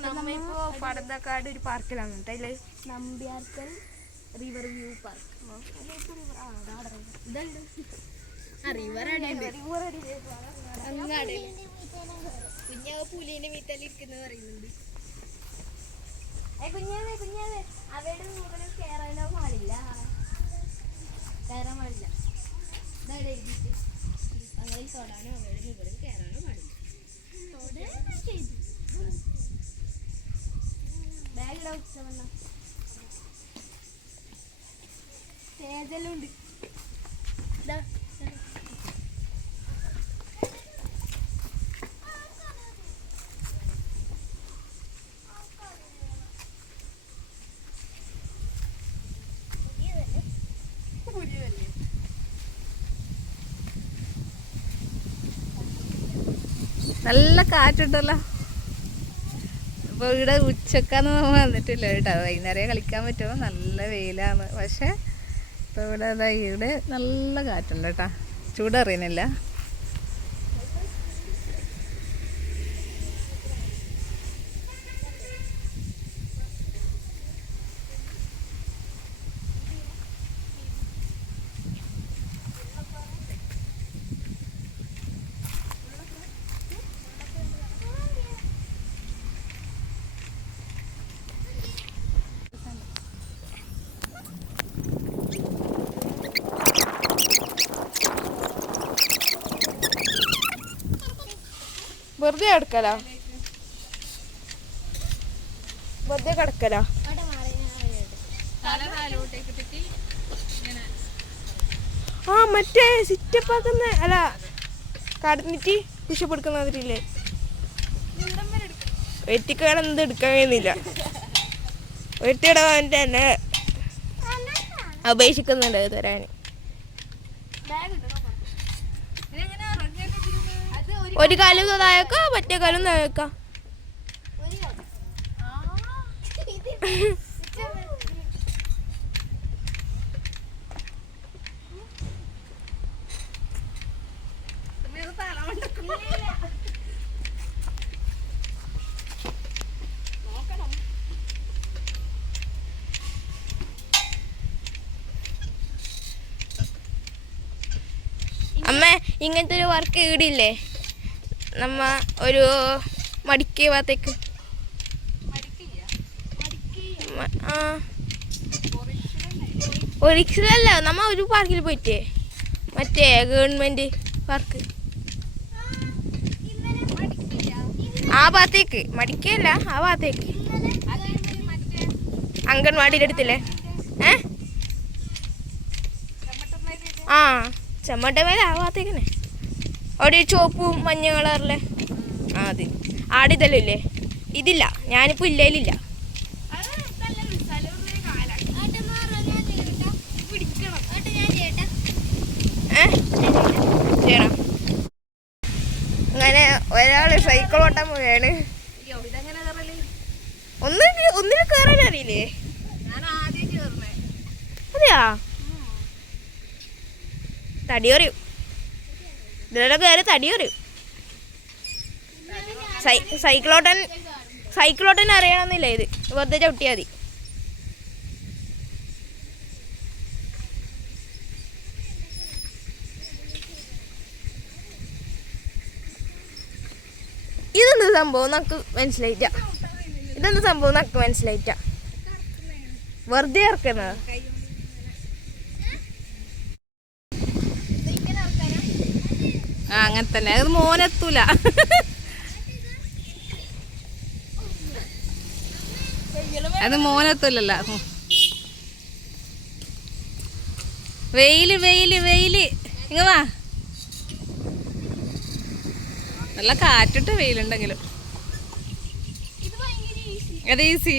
നമ്മളിപ്പോ പടന്നക്കാട് ഒരു പാർക്കിലാണ് കേട്ടോ. നമ്പ്യാർക്കൽ റിവർ വ്യൂ പാർക്ക്. കുഞ്ഞാവ് പുലിന്റെ വീട്ടിലിരിക്കുന്ന പറയുന്നുണ്ട്. കുഞ്ഞാവേ അവയുടെ മുകളിൽ കയറാനോ പാടില്ല, കയറാൻ പാടില്ല. അങ്ങനെ തൊടാനോ അവയുടെ മുകളിൽ കയറാനോ പാടില്ല. ബാഗിടാ ഉച്ചവെണ്ണ സ്റ്റേജെല്ലാം ഉണ്ട്. നല്ല കാറ്റുണ്ടല്ലോ. അപ്പോൾ ഇവിടെ ഉച്ചക്കാന്ന് വന്നിട്ടില്ല കേട്ടോ. വൈകുന്നേരം കളിക്കാൻ പറ്റുമോ, നല്ല വെയിലാണ്. പക്ഷെ ഇപ്പോൾ ഇവിടെ നല്ല കാറ്റുണ്ട് കേട്ടോ, ചൂടറിയുന്നില്ല. വെറുതെ കിടക്കലാ, വെറുതെ കിടക്കലാ. ആ മറ്റേ സിറ്റപ്പാക്കുന്ന അല്ല കടന്നിട്ട് പുഷപ്പ് എടുക്കുന്ന അതിരില്ലേ, വെറ്റിക്കാണെന്ത് എടുക്കാൻ കഴിയുന്നില്ല. വെട്ടിയിടാൻ തന്നെ അപേക്ഷിക്കുന്നുണ്ട് തരാൻ. ഒരു കാലും താഴേക്കാ, മറ്റേ കാലും താഴേക്കാ. അമ്മ ഇങ്ങനത്തെ ഒരു വർക്ക് ഈടില്ലേ നമ്മ ഒരു മടിക്ക് ഭാഗത്തേക്ക്? ഒരിക്കലല്ല, നമ്മ ഒരു പാർക്കിൽ പോയിട്ടേ, മറ്റേ ഗവൺമെന്റ് പാർക്ക് ആ ഭാഗത്തേക്ക്. മടിക്കല്ല, ആ ഭാഗത്തേക്ക് അംഗൻവാടിയുടെ അടുത്തില്ലേ. ആ ചെമ്മട്ടമേല ആ ഭാഗത്തേക്ക് തന്നെ. അവിടെ ചുവപ്പും മഞ്ഞ കളറിലെ അത് ആടിതെല്ലാം ഇല്ലേ. ഇതില്ല, ഞാനിപ്പോൾ ഇല്ലേലില്ല. ചെയ്യണം. അങ്ങനെ ഒരാള് സൈക്കിൾ ഓട്ടാൻ പോയാണ്. ഒന്നിനും കയറാൻ അറിയില്ലേ? അതെയാ, തടി പറയും ഇതിലൂടെ കയറി തടി പറയും. സൈക്കിളോട്ടൻ അറിയണമെന്നില്ല, ഇത് വെറുതെ ചവിട്ടിയാൽ മതി. ഇതെന്ത് സംഭവം നമുക്ക് മനസ്സിലായിട്ട, വെറുതെ ഇറക്കുന്നത്. അങ്ങനെ തന്നെ, അത് മോനെത്തൂല. അത് മോനെത്തൂലല്ല. വെയില് വെയില് വെയില്, ഇങ്ങ വാ. നല്ല കാറ്റിട്ട് വെയിലുണ്ടെങ്കിലും അത് ഈസി.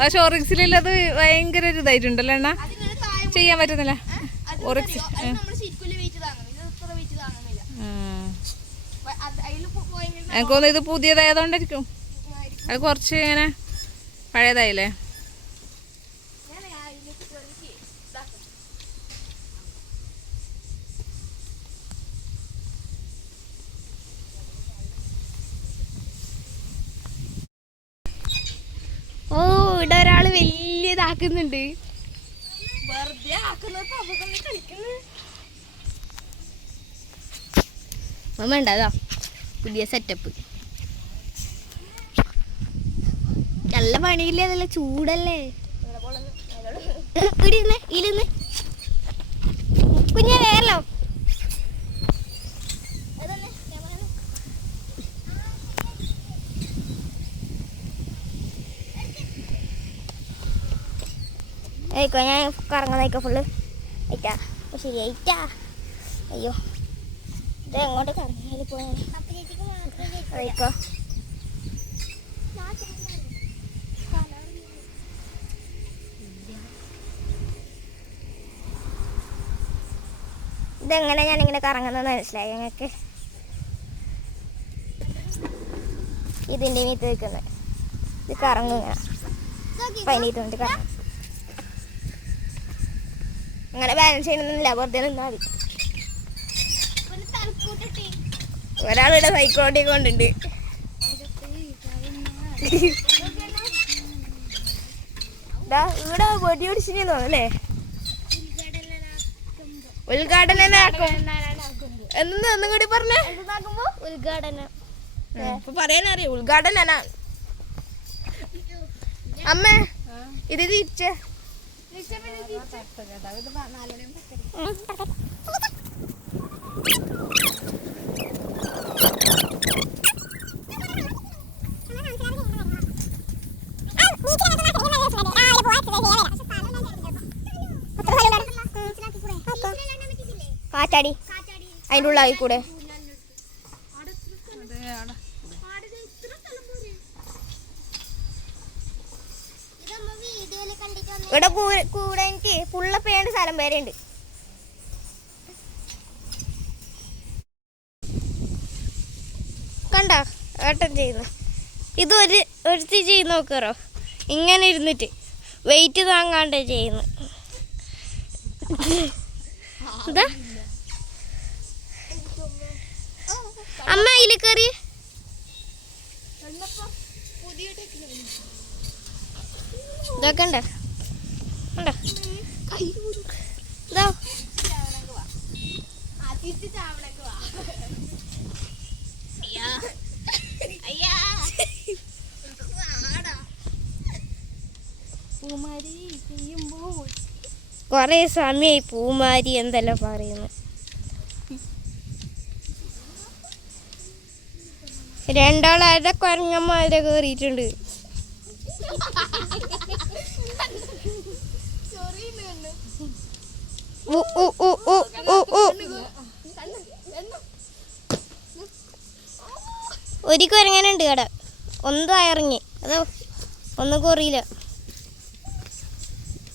ആ ഷോറിക്സിലല്ല, അത് ഭയങ്കര ഒരു ഇതായിട്ടുണ്ടല്ലോ എണ്ണ ചെയ്യാൻ പറ്റുന്നില്ല. ഓറിക്സ് എനിക്ക് തോന്നുന്നു ഇത് പുതിയതായതുകൊണ്ടായിരിക്കും, അത് കുറച്ച് ഇങ്ങനെ പഴയതായില്ലേ. വലിയതാക്കുന്നുണ്ട്. വെറുതെ ആക്കുന്നത് കളിക്കുന്നു. വേണ്ടതാ പുതിയ സെറ്റപ്പ്. നല്ല പണിയില്ലേ, അതല്ല ചൂടല്ലേ. ഇരുന്ന് കുഞ്ഞേ വേറല്ലോ. ഏക്കോ ഞാൻ കറങ്ങുന്നേക്കോ ഫുള്ള് ഏറ്റാ. അപ്പോൾ ശരിയായിട്ടാ. അയ്യോ ഇത് എങ്ങോട്ട് കറങ്ങിയാൽ പോയാൽ അതേക്കോ. ഇതെങ്ങനെ ഞാനിങ്ങനെ കറങ്ങുന്നത് മനസ്സിലായി ഞങ്ങൾക്ക്. ഇതിൻ്റെ മീത്ത് നിൽക്കുന്നത് ഇത് കറങ്ങും ഇങ്ങനെ പനിയിട്ടുകൊണ്ട് കറങ്ങും. അങ്ങനെ ബാലൻസ് ചെയ്യണമെന്നില്ല, വെറുതെ നിന്നാൽ മതി. ഒരാളിവിടെ സൈക്കിളോട്ടി കൊണ്ടുണ്ട്. ഇവിടെ വെടി പിടിച്ചിട്ട് തോന്നല്ലേ ഉദ്ഘാടനാക്കും ഒന്നും കൂടി പറഞ്ഞേ. ഉദ്ഘാടനം പറയാനറിയോ? ഉദ്ഘാടന അമ്മ ഇത് തിരിച്ചേ. കാറ്റാടി അതിൻ്റെ ഉള്ളായി കൂടെ. ഇവിടെ കൂടെ എനിക്ക് പുള്ളപ്പേണ്ട സ്ഥലം വരെ ഉണ്ട്. കണ്ടോ ഏട്ടൻ ചെയ്യുന്നു. ഇത് ഒരുത്തി ചെയ്ത് നോക്കാറോ, ഇങ്ങനെ ഇരുന്നിട്ട് വെയിറ്റ് താങ്ങാണ്ട് ചെയ്യുന്നു. എന്താ അമ്മ അതിൽ കയറി ഇതൊക്കെ ഉണ്ടോ ഉണ്ടോ ഇതാ. കൊറേ സമയായി പൂമാരി എന്തെല്ലാം പറയുന്നു. രണ്ടാളാരുടെ കുരങ്ങന്മാരെ കയറിയിട്ടുണ്ട്. ഒരു കുരങ്ങനുണ്ട് കട, ഒന്ന് തായറങ്ങി, അതോ ഒന്നും കുറയില്ല.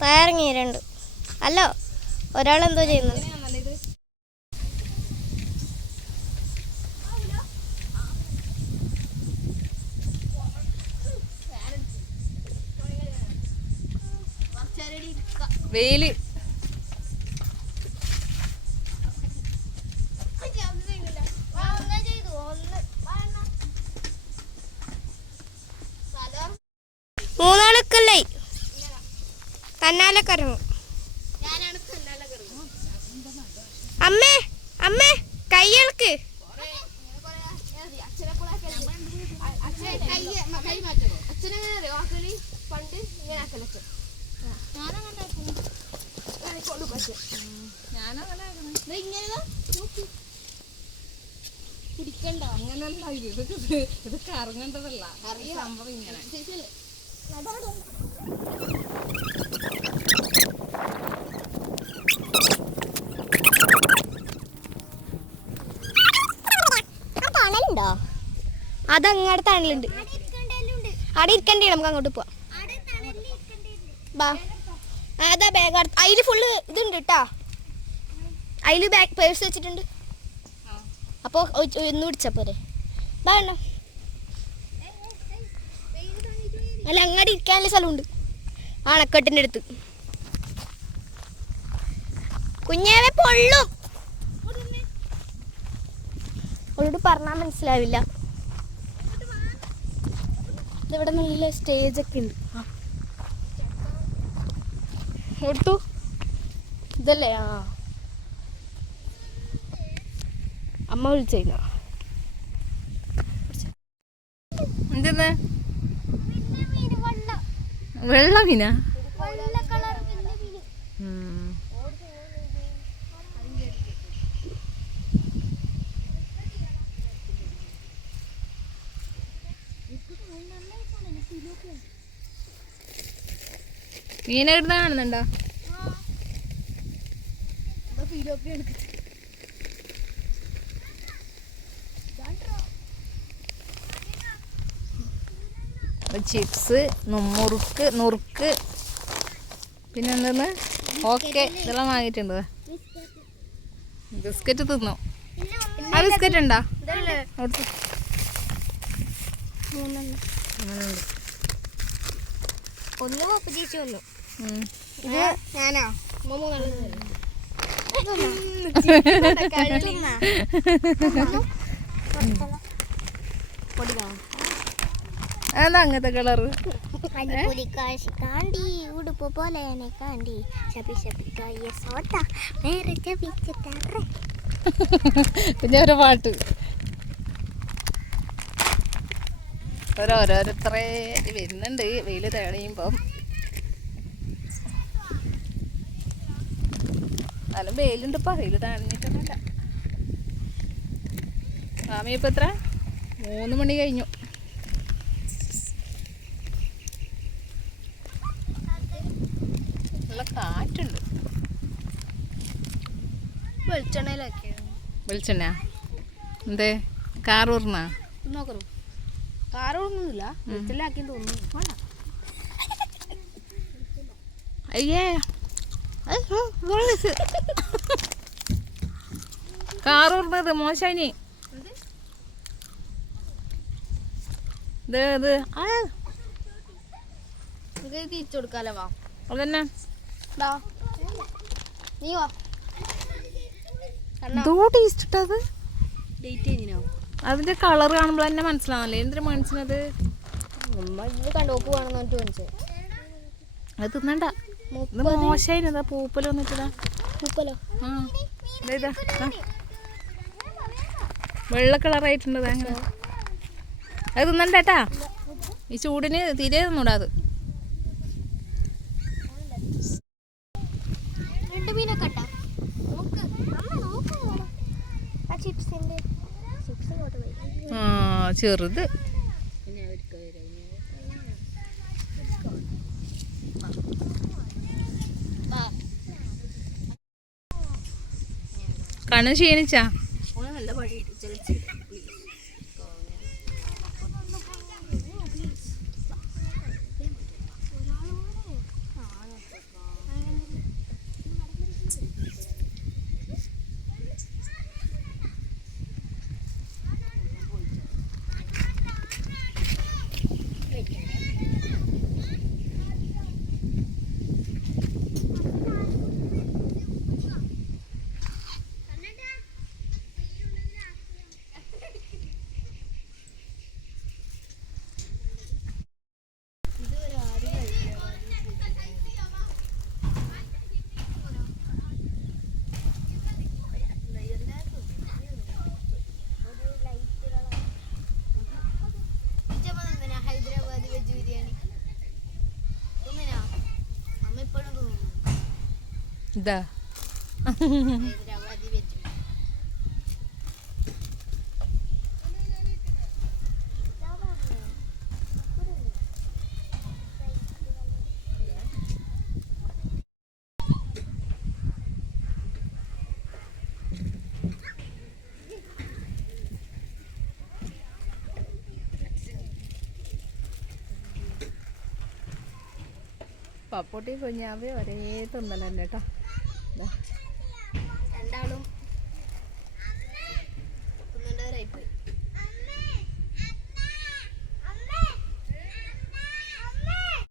തായറങ്ങി രണ്ട്. അല്ലോ ഒരാളെന്തോ ചെയ്യുന്നു. വെയില് മൂന്നാളൊക്കല്ലേ തന്നാലെ കറങ്ങും. അമ്മേ അമ്മേ കൈയൾക്ക് പണ്ട് ഇങ്ങനെ ആക്കലൊക്കെ പിടിക്കണ്ട അങ്ങനല്ല. ഇത് കറങ്ങേണ്ടതല്ല, സംഭവം ഇങ്ങനെ. തണലുണ്ടോ? അതങ്ങടെ തണലുണ്ട്. അവിടെ ഇരിക്കണ്ടേ, നമുക്ക് അങ്ങോട്ട് പോവാം. അതാ ബാഗ് അതിൽ ഫുള്ള് ഇതുണ്ട് കേട്ടാ. അതിൽ ബാഗ് പേഴ്സ് വെച്ചിട്ടുണ്ട്. അപ്പോൾ ഒന്ന് പിടിച്ചാൽ പോരെ. വേണ്ട അല്ല, അങ്ങോട്ട് ഇരിക്കാനുള്ള സ്ഥലമുണ്ട് അണക്കെട്ടിൻ്റെ അടുത്ത്. കുഞ്ഞേവെ പൊള്ളും. അവളോട് പറഞ്ഞാൽ മനസ്സിലാവില്ല. ഇതിവിടെ നല്ല സ്റ്റേജൊക്കെ ഉണ്ട്. ഒട്ടു ഇതല്ലേ? ആ അമ്മ വിളിച്ചോ? എന്തെന്ന് വെള്ള മീനാ? മീനെ ഇടുന്ന കാണുന്നുണ്ടോ? ചിപ്സ്, നുറുക്ക് പിന്നെ എന്തെന്ന് ഓക്കെ ഇതെല്ലാം വാങ്ങിയിട്ടുണ്ട്. ബിസ്ക്കറ്റ് തിന്നു. ആ ബിസ്ക്കറ്റ് ഉണ്ടോ? ഒന്ന് പപ്പ ചേച്ചി വന്നു. ഞാനാ അതെന്താ അങ്ങനത്തെ കളറ്? കാണ്ടി ഉടുപ്പ് പോലെ കാണ്ടി പിന്നെ ഒരു പാട്ട് ഓരോരുത്തരെ വരുന്നുണ്ട് വെയിൽ തെളിയുമ്പം. എന്നാലും വെയിലുണ്ട് ഇപ്പം, വെയിൽ തണിഞ്ഞിട്ടൊന്നുമില്ല. സമയം ഇപ്പം എത്ര? 3 മണി കഴിഞ്ഞു. നല്ല കാറ്റുണ്ട്. വെളിച്ചെണ്ണ എന്തേ കാറൂർന്നാ? നോക്കണം. കാറൊന്നുമില്ല, വെളിച്ചെണ്ണാക്കി തോന്നുന്നു. അയ്യേ കാറൂർന്നത് മോശാനി. തിരിച്ചു കൊടുക്കാലോ. വാ അതന്നെ നീ വാ. ടേസ്റ്റ് ഇട്ടത് ഡേറ്റ് കഴിഞ്ഞോ? അതിന്റെ കളർ കാണുമ്പോൾ തന്നെ മനസ്സിലാവല്ലേ എന്തിനാ മനസ്സിലത്? ഇത് കണ്ടോക്ക് വേണമെന്ന് പറഞ്ഞിട്ട് മനസ്സിലായി. അത് തിന്നണ്ട, മോശമായിരുന്നതാ. പൂപ്പല് വന്നിട്ടതാ. പൂപ്പലോ? ആ ഇതാ വെള്ള കളറായിട്ടുണ്ട്. അങ്ങനെ അത് തിന്നണ്ടേട്ടാ, ഈ ചൂടിന് തീരെ തിന്നൂടാ അത്. ആ ചെറുത് കണ്ണ് ക്ഷീണിച്ചാ? നല്ല പഴയ ഇതാ പപ്പോട്ടി കുഞ്ഞാവേ ഒരേ തിന്നൽ തന്നെ കേട്ടോ. രണ്ടാളും